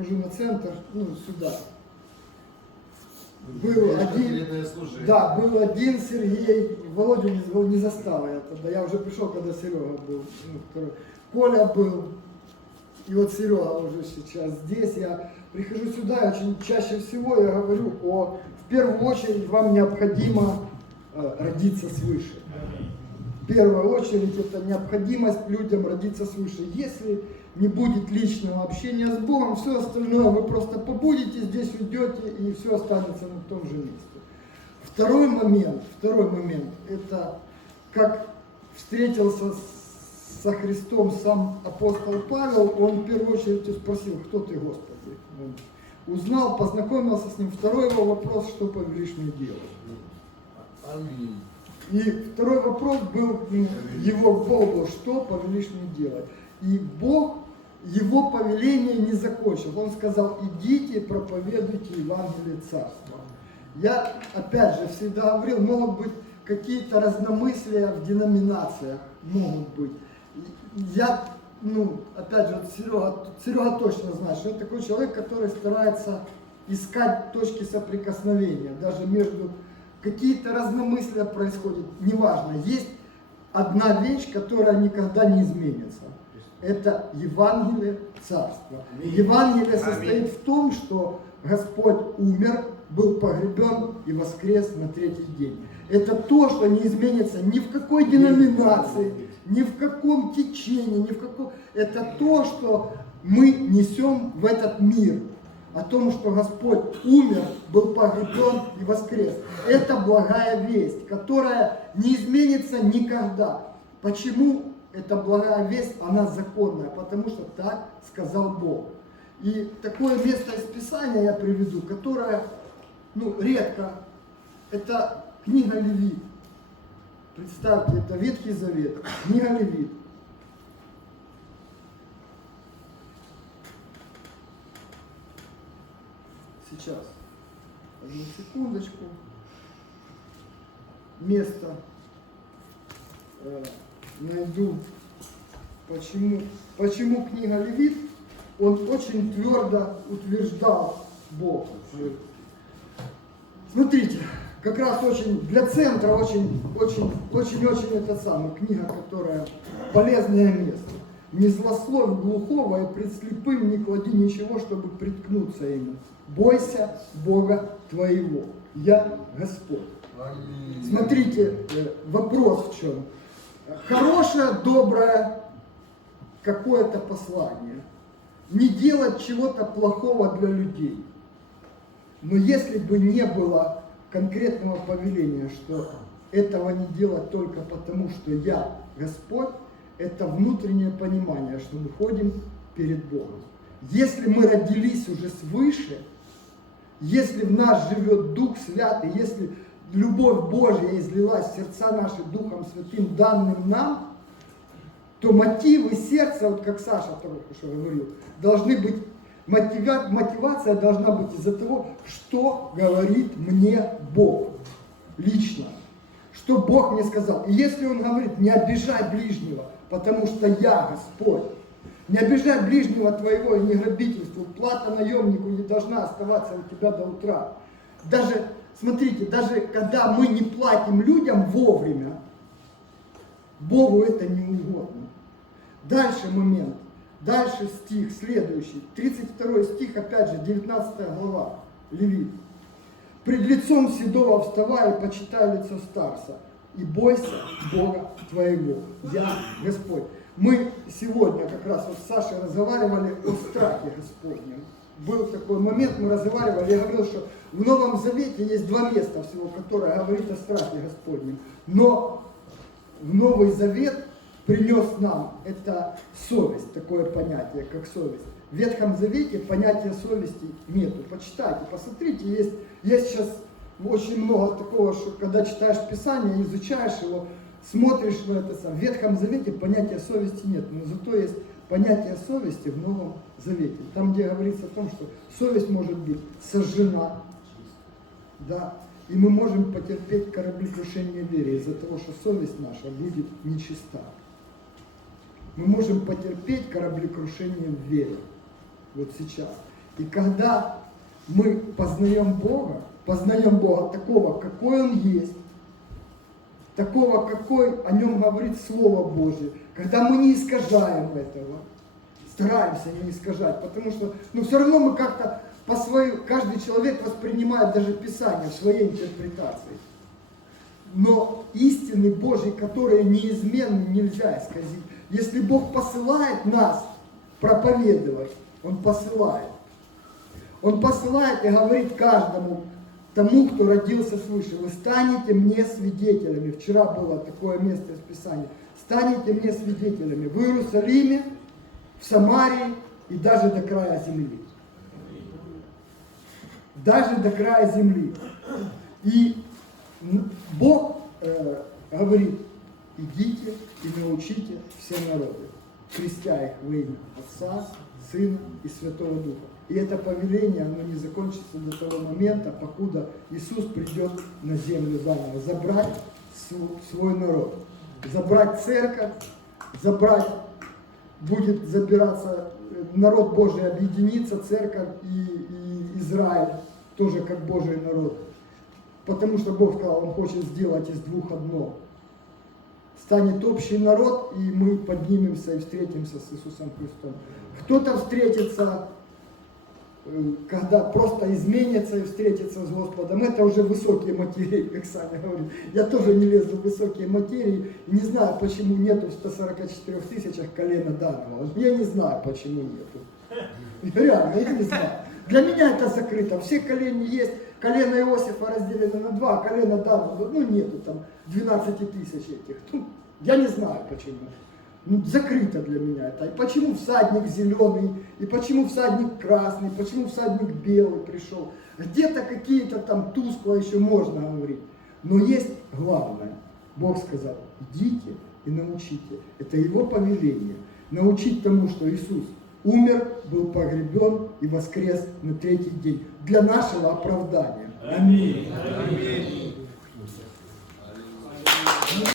Хожу на центр, ну, сюда. Был один-. Да, был один Сергей, Володю не, не застал я тогда, я уже пришел, когда Серега был, ну, второй. Коля был, и вот Серега уже сейчас здесь, я прихожу сюда, и очень чаще всего я говорю о, в первую очередь вам необходимо э, родиться свыше. Первую очередь это необходимость людям родиться свыше. Если не будет личного общения с Богом, все остальное вы просто побудете здесь, уйдете, и все останется на том же месте. Второй момент, второй момент, это как встретился с- со Христом сам апостол Павел, он в первую очередь спросил, кто ты, Господи? Он узнал, познакомился с ним. Второй его вопрос, что повелишь мне делать? Аминь. И второй вопрос был его Богу, что повелишь мне делать? И Бог его повеление не закончил. Он сказал, идите проповедуйте Евангелие Царства. Я, опять же, всегда говорил, могут быть какие-то разномыслия в деноминациях, могут быть. Я, ну, опять же, Серега, Серега точно знает, что это такой человек, который старается искать точки соприкосновения, даже между какие-то разномыслия происходят, неважно. Есть одна вещь, которая никогда не изменится. Это Евангелие Царства. Евангелие состоит в том, что Господь умер, был погребен и воскрес на третий день. Это то, что не изменится ни в какой деноминации, ни в каком течении, ни в каком... Это то, что мы несем в этот мир. О том, что Господь умер, был погребен и воскрес. Это благая весть, которая не изменится никогда. Почему эта благая весть, она законная? Потому что так сказал Бог. И такое место из Писания я приведу, которое ну, редко. Это книга Левит. Представьте, это Ветхий Завет, книга Левит. Сейчас. Одну секундочку. Место э, найду. Почему, почему книга Левит? Он очень твердо утверждал Бог. Смотрите, как раз очень для центра очень, очень, очень, очень это самое книга, которая полезное место. Не злословь глухого и пред слепым не клади ничего, чтобы приткнуться ему. Бойся Бога твоего. Я Господь. Аминь. Смотрите, э, вопрос в чем. Хорошее, доброе какое-то послание. Не делать чего-то плохого для людей. Но если бы не было конкретного повеления, что этого не делать только потому, что я Господь, это внутреннее понимание, что мы ходим перед Богом. Если мы родились уже свыше, если в нас живет Дух Святый, если любовь Божья излилась в сердца наши Духом Святым, данным нам, то мотивы сердца, вот как Саша только что говорил, должны быть, мотива- мотивация должна быть из-за того, что говорит мне Бог лично. Что Бог мне сказал. И если Он говорит, не обижай ближнего, потому что я Господь, не обижай ближнего твоего и не грабительству, плата наемнику не должна оставаться у тебя до утра. Даже, смотрите, даже когда мы не платим людям вовремя, Богу это не угодно. Дальше момент. Дальше стих, следующий. 32 стих, опять же, 19 глава. Левит. Пред лицом седого вставай и почитай лицо старца, и бойся Бога твоего. Я Господь. Мы сегодня как раз вот с Сашей разговаривали о страхе Господнем. Был такой момент, мы разговаривали, я говорил, что в Новом Завете есть два места всего, которое говорит о страхе Господнем. Но в Новый Завет принес нам это совесть, такое понятие, как совесть. В Ветхом Завете понятия совести нету. Почитайте, посмотрите, есть, есть сейчас очень много такого, что когда читаешь Писание, изучаешь его, смотришь на это сам. В Ветхом Завете понятия совести нет, но зато есть понятие совести в Новом Завете. Там, где говорится о том, что совесть может быть сожжена, да, и мы можем потерпеть кораблекрушение веры из-за того, что совесть наша будет нечиста. Мы можем потерпеть кораблекрушение в вере. Вот сейчас. И когда мы познаем Бога, познаем Бога такого, какой Он есть, такого, какой о нем говорит Слово Божье, когда мы не искажаем этого, стараемся не искажать, потому что, ну, все равно мы как-то по своей, каждый человек воспринимает даже Писание в своей интерпретации. Но истины Божьи, которые неизменны, нельзя исказить. Если Бог посылает нас проповедовать, Он посылает. Он посылает и говорит каждому, тому, кто родился свыше, вы станете мне свидетелями. Вчера было такое место из Писания. Станете мне свидетелями в Иерусалиме, в Самарии и даже до края земли. Даже до края земли. И Бог э, говорит, идите и научите все народы, крестя их во имя Отца, Сына и Святого Духа. И это повеление, оно не закончится до того момента, покуда Иисус придет на землю заново, забрать св- свой народ, забрать церковь, забрать, будет забираться, э, народ Божий объединится, церковь и, и Израиль, тоже как Божий народ. Потому что Бог сказал, Он хочет сделать из двух одно. Станет общий народ, и мы поднимемся и встретимся с Иисусом Христом. Кто-то встретится, э, когда просто изменится и встретится с Господом. Это уже высокие материи, как Саня говорит. Я тоже не лезу в высокие материи. Не знаю, почему нету в 144 тысячах колена данного. Я не знаю, почему нету. Реально, я не знаю. Для меня это закрыто. Все колени есть. Колено Иосифа разделено на два, колено Данова, ну нету там 12 тысяч этих. Ну, я не знаю почему. Ну, закрыто для меня это. И почему всадник зеленый, и почему всадник красный, почему всадник белый пришел. Где-то какие-то там тускло еще можно говорить. Но есть главное. Бог сказал, идите и научите. Это его повеление. Научить тому, что Иисус умер, был погребен и воскрес на третий день. Для нашего оправдания. Аминь. Аминь.